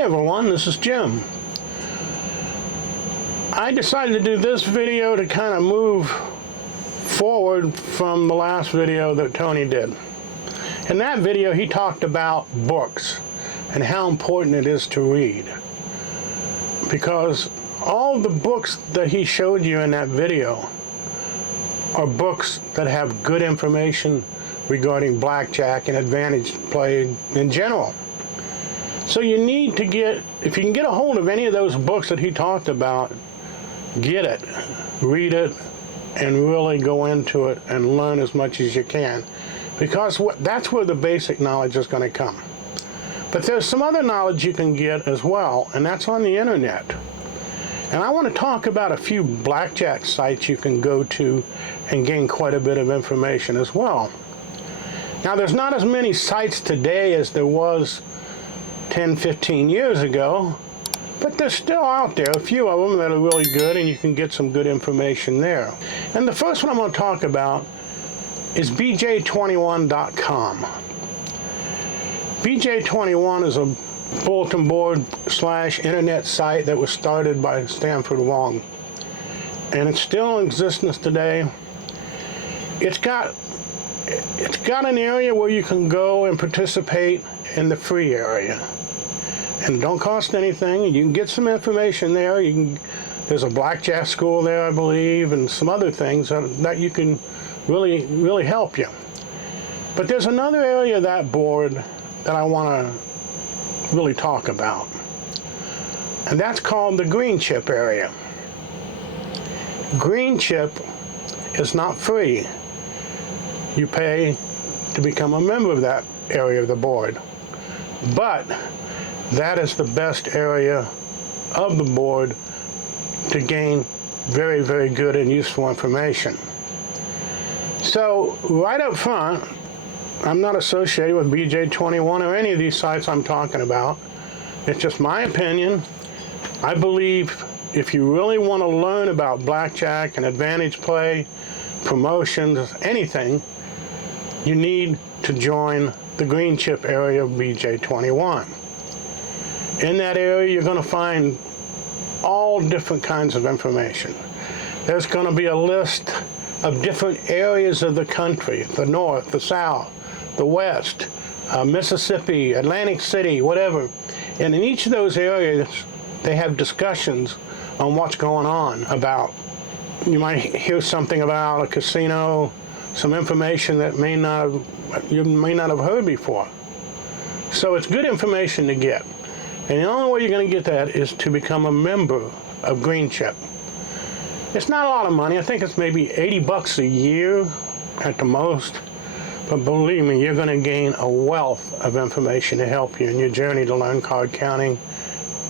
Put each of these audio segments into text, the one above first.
Hey everyone, this is Jim. I decided to do this video to kind of move forward from the last video that Tony did. In that video, he talked about books and how important it is to read. Because all the books that he showed you in that video are books that have good information regarding blackjack and advantage play in general. So you need to get, if you can get a hold of any of those books that he talked about, get it, read it, and really go into it and learn as much as you can. Because that's where the basic knowledge is going to come. But there's some other knowledge you can get as well, and that's on the internet. And I want to talk about a few blackjack sites you can go to and gain quite a bit of information as well. Now, there's not as many sites today as there was 10, 15 years ago, but they're still out there, a few of them that are really good, and you can get some good information there. And the first one I'm going to talk about is BJ21.com. BJ21 is a bulletin board / internet site that was started by Stanford Wong, and it's still in existence today. It's got an area where you can go and participate in the free area, and it don't cost anything. You can get some information there. There's a blackjack school there, I believe, and some other things that you can really help you. But there's another area of that board that I want to really talk about, and that's called the green chip area. Green chip is not free. You pay to become a member of that area of the board, but that is the best area of the board to gain very, very good and useful information. So right up front, I'm not associated with BJ21 or any of these sites I'm talking about. It's just my opinion. I believe if you really want to learn about blackjack and advantage play, promotions, anything, you need to join the green chip area of BJ21. In that area, you're going to find all different kinds of information. There's going to be a list of different areas of the country, the north, the south, the west, Mississippi, Atlantic City, whatever. And in each of those areas, they have discussions on what's going on about. You might hear something about a casino, some information that you may not have heard before. So it's good information to get. And the only way you're going to get that is to become a member of Green Chip. It's not a lot of money. I think it's maybe $80 a year at the most. But believe me, you're going to gain a wealth of information to help you in your journey to learn card counting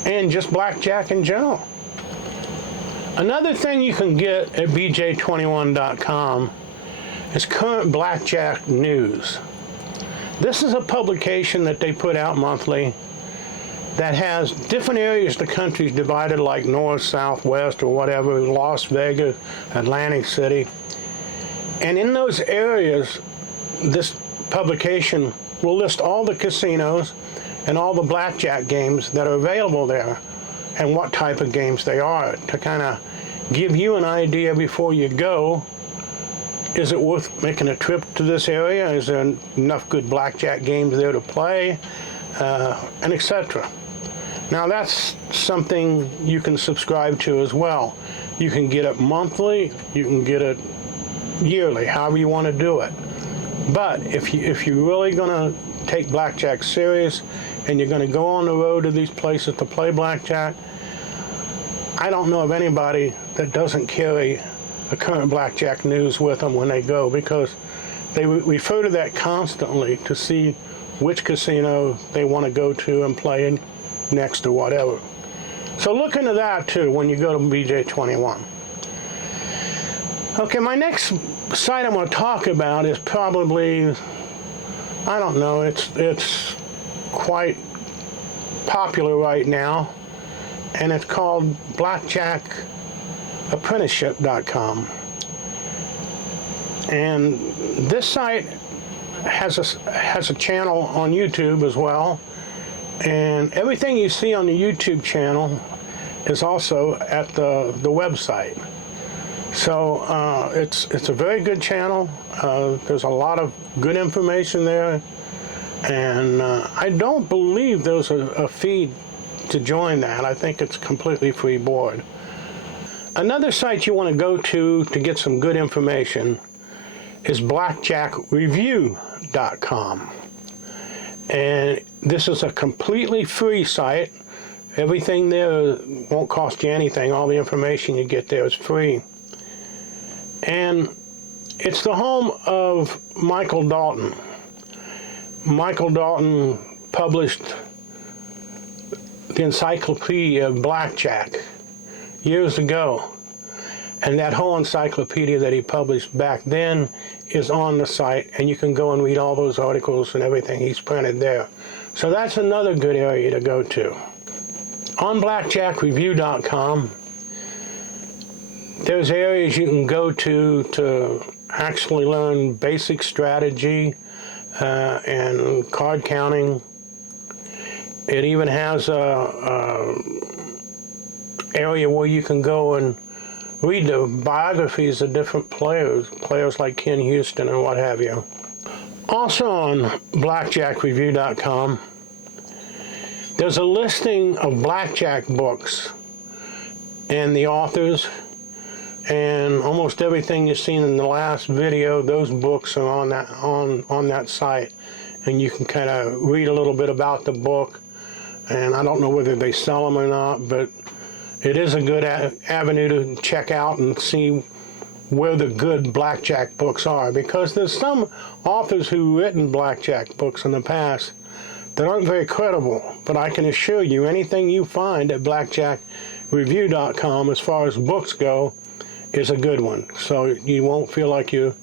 and just blackjack in general. Another thing you can get at BJ21.com is current blackjack news. This is a publication that they put out monthly that has different areas of the country divided like north, south, west, or whatever, Las Vegas, Atlantic City. And in those areas, this publication will list all the casinos and all the blackjack games that are available there and what type of games they are, to kind of give you an idea before you go. Is it worth making a trip to this area? Is there enough good blackjack games there to play? And etc. Now that's something you can subscribe to as well. You can get it monthly, you can get it yearly, however you want to do it. But if you're really going to take blackjack serious and you're going to go on the road to these places to play blackjack, I don't know of anybody that doesn't carry a current blackjack news with them when they go, because they refer to that constantly to see which casino they want to go to and play in next or whatever. So look into that too when you go to BJ21. Okay, my next site I'm going to talk about is probably, I don't know, it's quite popular right now, and it's called BlackjackApprenticeship.com. And this site has a channel on YouTube as well, And everything you see on the YouTube channel is also at the website. So it's a very good channel. There's a lot of good information there. And I don't believe there's a fee to join that. I think it's completely free board. Another site you want to go to get some good information is blackjackreview.com. And this is a completely free site. Everything there won't cost you anything. All the information you get there is free. And it's the home of Michael Dalton. Michael Dalton published the Encyclopedia of Blackjack years ago. And that whole encyclopedia that he published back then is on the site, and you can go and read all those articles and everything he's printed there. So that's another good area to go to. On blackjackreview.com, there's areas you can go to actually learn basic strategy and card counting. It even has a area where you can go and read the biographies of different players like Ken Houston and what have you. Also on blackjackreview.com, there's a listing of blackjack books and the authors, and almost everything you've seen in the last video, those books are on that site, and you can kind of read a little bit about the book. And I don't know whether they sell them or not, but it is a good avenue to check out and see where the good blackjack books are, because there's some authors who've written blackjack books in the past that aren't very credible. But I can assure you, anything you find at blackjackreview.com as far as books go is a good one. So you won't feel like you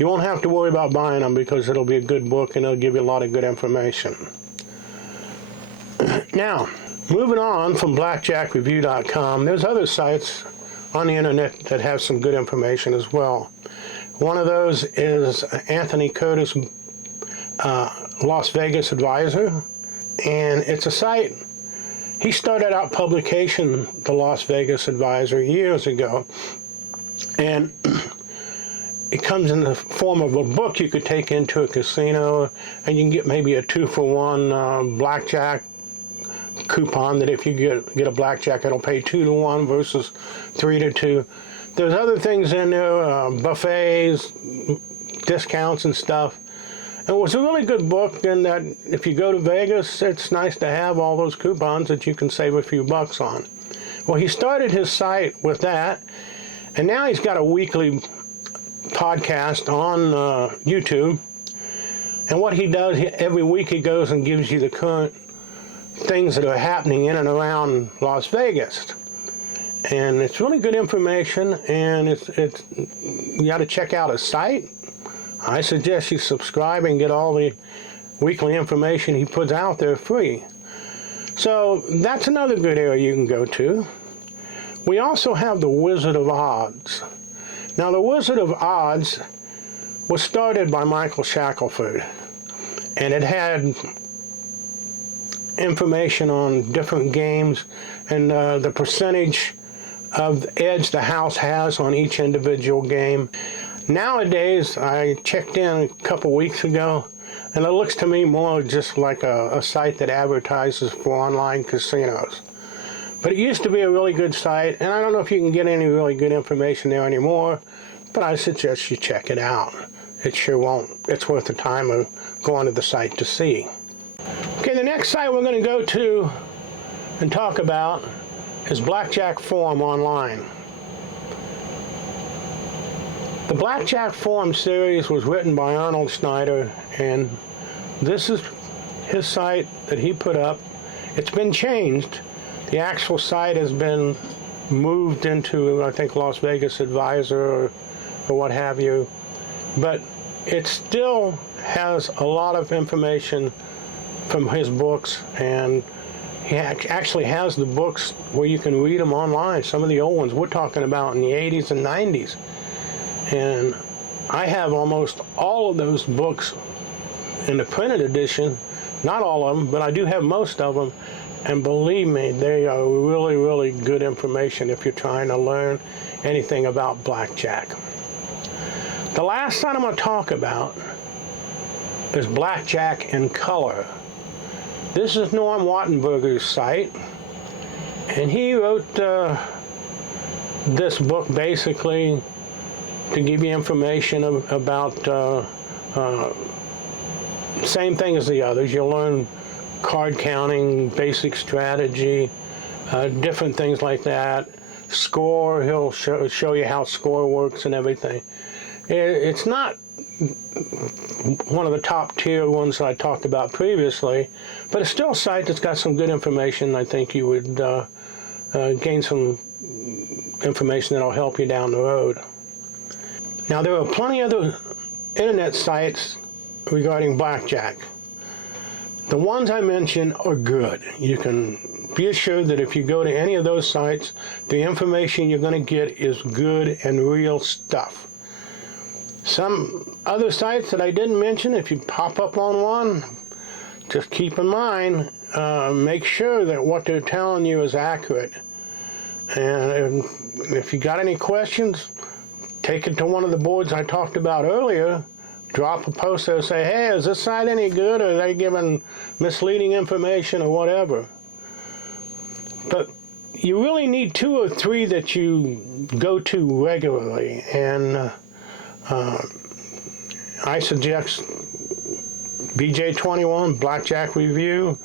won't have to worry about buying them, because it'll be a good book and it'll give you a lot of good information. Now, moving on from blackjackreview.com, there's other sites on the internet that have some good information as well. One of those is Anthony Curtis' Las Vegas Advisor, and it's a site. He started out publication, the Las Vegas Advisor, years ago, and it comes in the form of a book you could take into a casino, and you can get maybe a 2-for-1 blackjack coupon, that if you get a blackjack, it'll pay 2-to-1 versus 3-to-2. There's other things in there, buffets, discounts and stuff. It was a really good book in that if you go to Vegas, it's nice to have all those coupons that you can save a few bucks on. Well, he started his site with that, and now he's got a weekly podcast on YouTube. And what he does, every week he goes and gives you the current things that are happening in and around Las Vegas, and it's really good information. And it's you got to check out his site. I suggest you subscribe and get all the weekly information he puts out there free. So that's another good area you can go to. We also have the Wizard of Odds. Now, the Wizard of Odds was started by Michael Shackelford, and it had information on different games and the percentage of edge the house has on each individual game. Nowadays, I checked in a couple weeks ago, and it looks to me more just like a site that advertises for online casinos. But it used to be a really good site, and I don't know if you can get any really good information there anymore, but I suggest you check it out. It sure won't. It's worth the time of going to the site to see. Okay, the next site we're going to go to and talk about is Blackjack Forum Online. The Blackjack Forum series was written by Arnold Snyder, and this is his site that he put up. It's been changed. The actual site has been moved into, I think, Las Vegas Advisor or what have you, but it still has a lot of information from his books, and he actually has the books where you can read them online, some of the old ones we're talking about in the 80s and 90s. And I have almost all of those books in the printed edition Not all of them, but I do have most of them. And believe me, they are really, really good information if you're trying to learn anything about blackjack. The last site I'm going to talk about is Blackjack in Color. This is Norm Wattenberger's site, and he wrote this book basically to give you information about same thing as the others. You'll learn card counting, basic strategy, different things like that. Score, he'll show you how score works and everything. It's not one of the top tier ones that I talked about previously, but it's still a site that's got some good information. I think you would gain some information that'll help you down the road. Now, there are plenty of other internet sites regarding blackjack. The ones I mentioned are good. You can be assured that if you go to any of those sites, the information you're going to get is good and real stuff. Some other sites that I didn't mention, if you pop up on one, just keep in mind, make sure that what they're telling you is accurate. And if you got any questions, take it to one of the boards I talked about earlier. Drop a post there and say, hey, is this site any good, or are they giving misleading information or whatever? But you really need 2 or 3 that you go to regularly, and I suggest BJ21, Blackjack Review,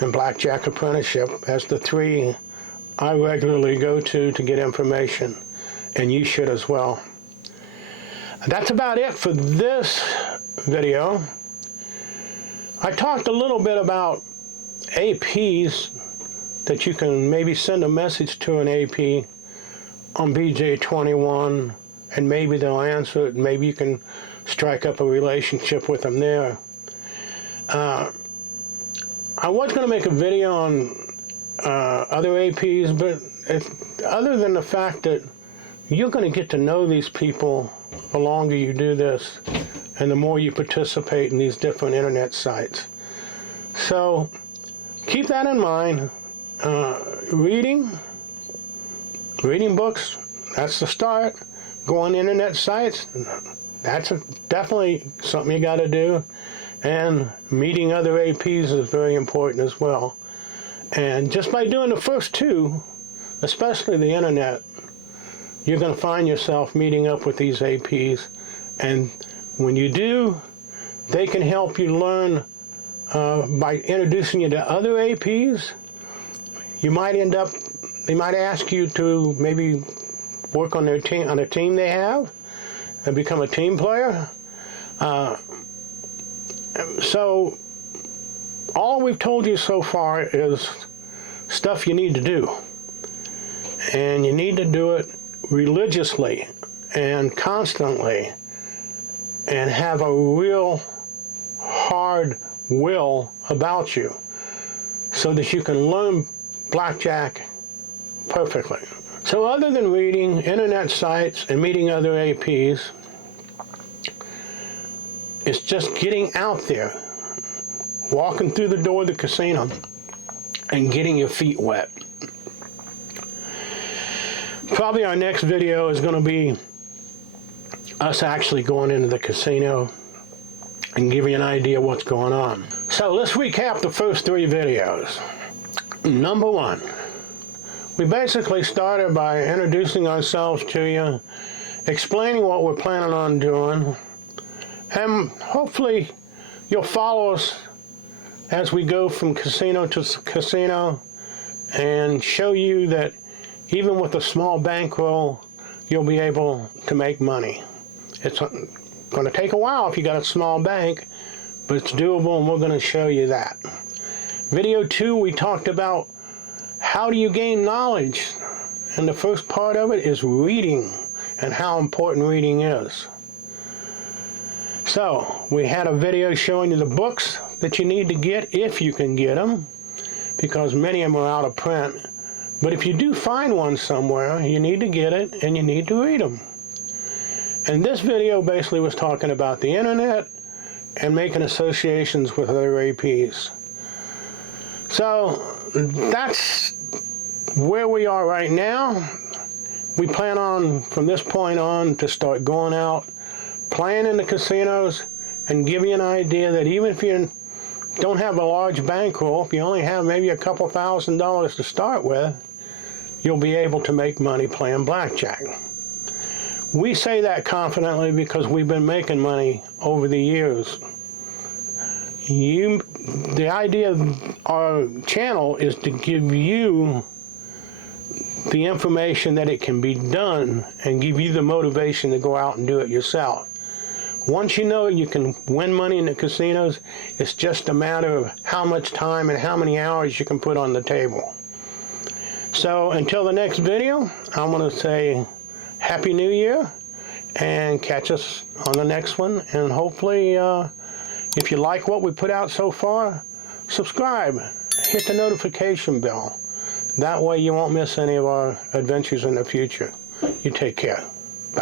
and Blackjack Apprenticeship as the 3 I regularly go to get information, and you should as well. That's about it for this video. I talked a little bit about APs, that you can maybe send a message to an AP on BJ21 and maybe they'll answer it. Maybe you can strike up a relationship with them there. I was going to make a video on other APs, but other than the fact that you're going to get to know these people the longer you do this and the more you participate in these different internet sites. So keep that in mind. Reading books, that's the start. Go on internet sites, that's definitely something you got to do. And meeting other APs is very important as well. And just by doing the first 2, especially the internet, you're going to find yourself meeting up with these APs. And when you do, they can help you learn by introducing you to other APs. You might end up, they might ask you to maybe work on their team, on a team they have, and become a team player. So all we've told you so far is stuff you need to do. And you need to do it religiously and constantly, and have a real hard will about you so that you can learn blackjack perfectly. So other than reading internet sites and meeting other APs, it's just getting out there, walking through the door of the casino and getting your feet wet. Probably our next video is going to be us actually going into the casino and giving you an idea what's going on. So let's recap the first 3 videos. Number 1, we basically started by introducing ourselves to you, explaining what we're planning on doing, and hopefully you'll follow us as we go from casino to casino and show you that even with a small bankroll, you'll be able to make money. It's going to take a while if you got a small bank, but it's doable, and we're going to show you that. Video 2, we talked about how do you gain knowledge, and the first part of it is reading and how important reading is. So we had a video showing you the books that you need to get if you can get them, because many of them are out of print. But if you do find one somewhere, you need to get it and you need to read them. And this video basically was talking about the internet, and making associations with other APs. So that's where we are right now. We plan on, from this point on, to start going out, playing in the casinos, and give you an idea that even if you don't have a large bankroll, if you only have maybe a couple $1,000s to start with, you'll be able to make money playing blackjack. We say that confidently because we've been making money over the years. The idea of our channel is to give you the information that it can be done and give you the motivation to go out and do it yourself. Once you know you can win money in the casinos, it's just a matter of how much time and how many hours you can put on the table. So until the next video, I'm going to say Happy New Year, and catch us on the next one. And hopefully, if you like what we put out so far, subscribe, hit the notification bell. That way you won't miss any of our adventures in the future. You take care.